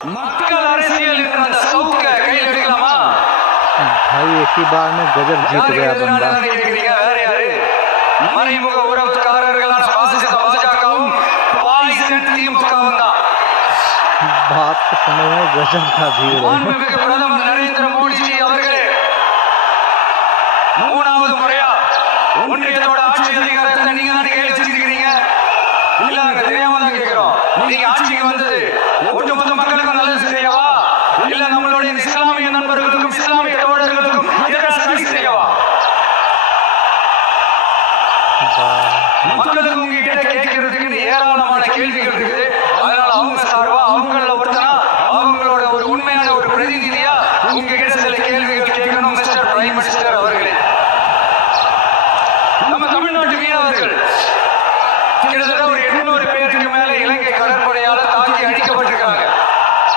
மக்கள் அரசியல் என்ற அந்த சவுக்க கையில் எடுக்கலாமா? भाई एक ही बार में गजब जीत गया बंदा। மறைமுக உறவுக்காரர்களான பாசிச பாஜகவும் பாய்சன் திமுகவும் தான். बात के समय में गजब का भीड़ है। மாண்புமிகு பிரதமர் நரேந்திர மோடிஜி அவர்களே, மூணாவது முறையா ஒன்றியத்தோட ஆட்சி அதிகாரத்தை நீங்க தான் கையில் வச்சிருக்கீங்க. இல்ல தெரியாம தான் கேட்கிறோம். நீங்க ஆட்சிக்கு வந்தது ஒட்டுமொத்த மக்களுக்கு